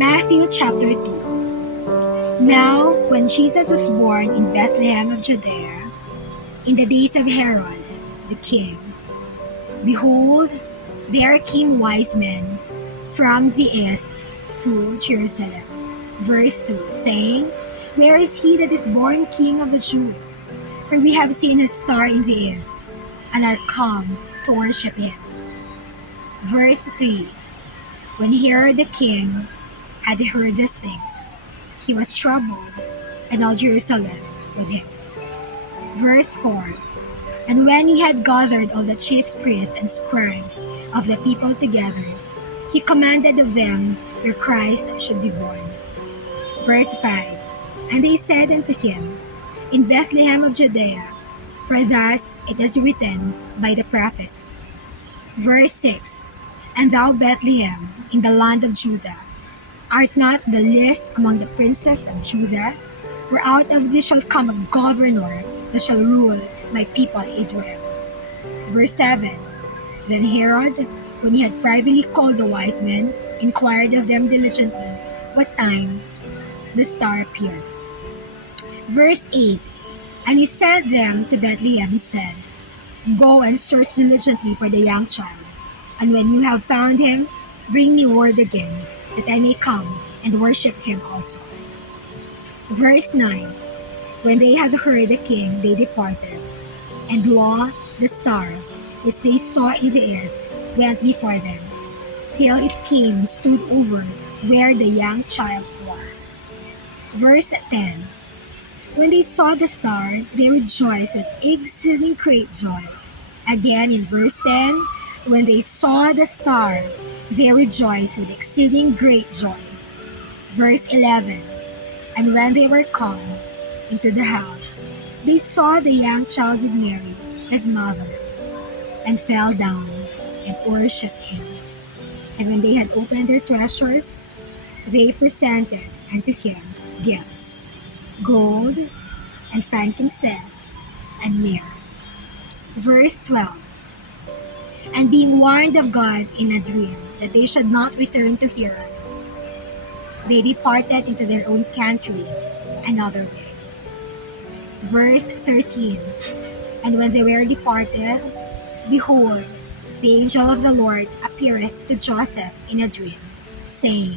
Matthew chapter 2. Now, when Jesus was born in Bethlehem of Judea, in the days of Herod the king, behold, there came wise men from the east to Jerusalem. Verse 2, saying, Where is he that is born King of the Jews? For we have seen his star in the east, and are come to worship him. Verse 3, When Herod the king had heard these things, he was troubled, and all Jerusalem with him. Verse 4, And when he had gathered all the chief priests and scribes of the people together, he commanded of them where Christ should be born. Verse 5, And they said unto him, In Bethlehem of Judea, for thus it is written by the prophet. Verse 6, And thou, Bethlehem, in the land of Judah, art not the least among the princes of Judah, for out of thee shall come a governor that shall rule my people Israel. Verse 7, Then Herod, when he had privately called the wise men, inquired of them diligently what time the star appeared. Verse 8, And he sent them to Bethlehem and said, Go and search diligently for the young child, and when you have found him, bring me word again, that I may come and worship him also. Verse 9, When they had heard the king, they departed, and lo, the star, which they saw in the east, went before them, till it came and stood over where the young child was. Verse 10, When they saw the star, they rejoiced with exceeding great joy. Again in verse 10, When they saw the star, they rejoiced with exceeding great joy. Verse 11, And when they were come into the house, they saw the young child with Mary, his mother, and fell down and worshipped him. And when they had opened their treasures, they presented unto him gifts, gold, and frankincense, and myrrh. Verse 12, And being warned of God in a dream that they should not return to Herod, they departed into their own country another way. Verse 13, And when they were departed, behold, the angel of the Lord appeareth to Joseph in a dream, saying,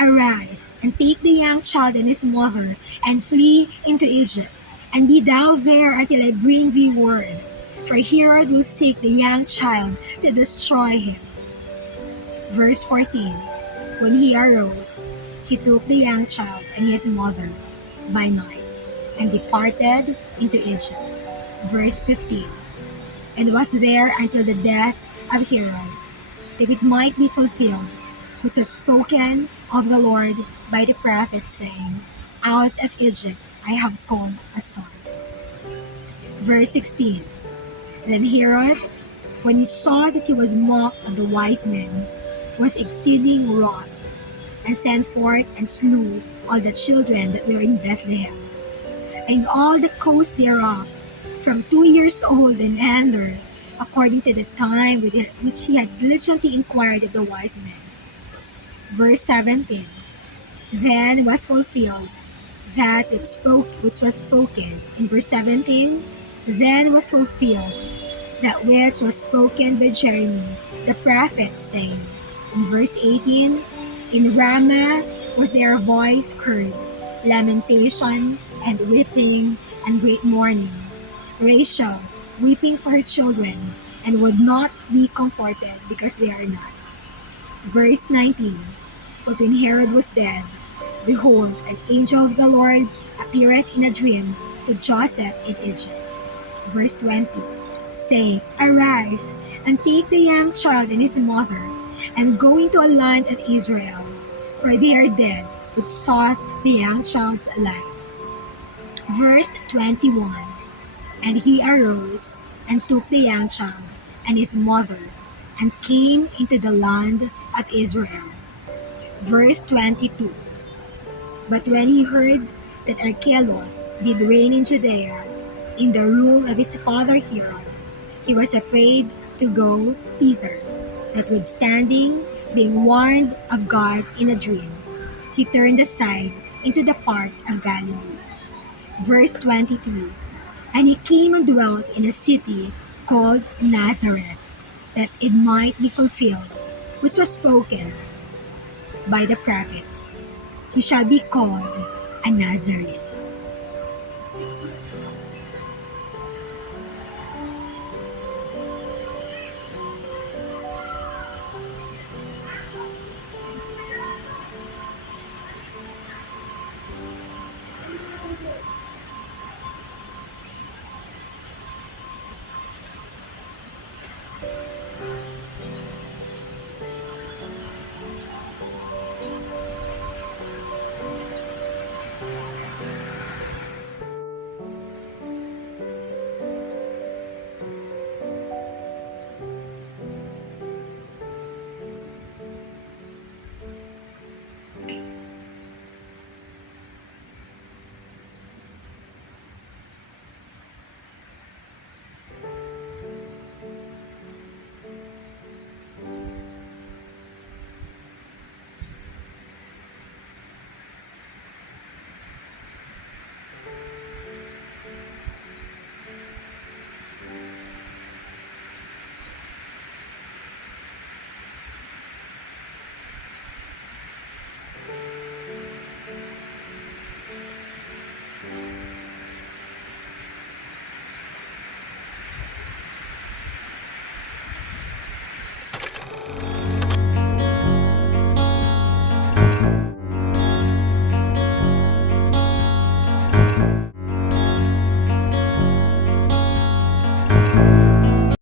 Arise, and take the young child and his mother, and flee into Egypt, and be thou there until I bring thee word. For Herod will seek the young child to destroy him. Verse 14, When he arose, he took the young child and his mother by night, and departed into Egypt. Verse 15, And was there until the death of Herod, that it might be fulfilled, which was spoken of the Lord by the prophet, saying, Out of Egypt I have called a son. Verse 16, Then Herod, when he saw that he was mocked of the wise men, was exceeding wroth, and sent forth and slew all the children that were in Bethlehem, and all the coast thereof, from 2 years old and under, according to the time which he had diligently inquired of the wise men. Verse 17, Then was fulfilled that which was spoken in verse 17, then was fulfilled that which was spoken by Jeremy the prophet, saying, in verse 18, In Ramah was there a voice heard, lamentation and weeping and great mourning, Rachel weeping for her children, and would not be comforted because they are not. Verse 19, But when Herod was dead, behold, an angel of the Lord appeared in a dream to Joseph in Egypt. Verse 20, saying, Arise, and take the young child and his mother, and go into a land of Israel, for they are dead which sought the young child's life. Verse 21, And he arose, and took the young child and his mother, and came into the land of Israel. Verse 22, But when he heard that Archelaus did reign in Judea, in the rule of his father Herod, he was afraid to go thither, notwithstanding being warned of God in a dream, he turned aside into the parts of Galilee. Verse 23, and he came and dwelt in a city called Nazareth, that it might be fulfilled, which was spoken by the prophets. He shall be called a Nazarene.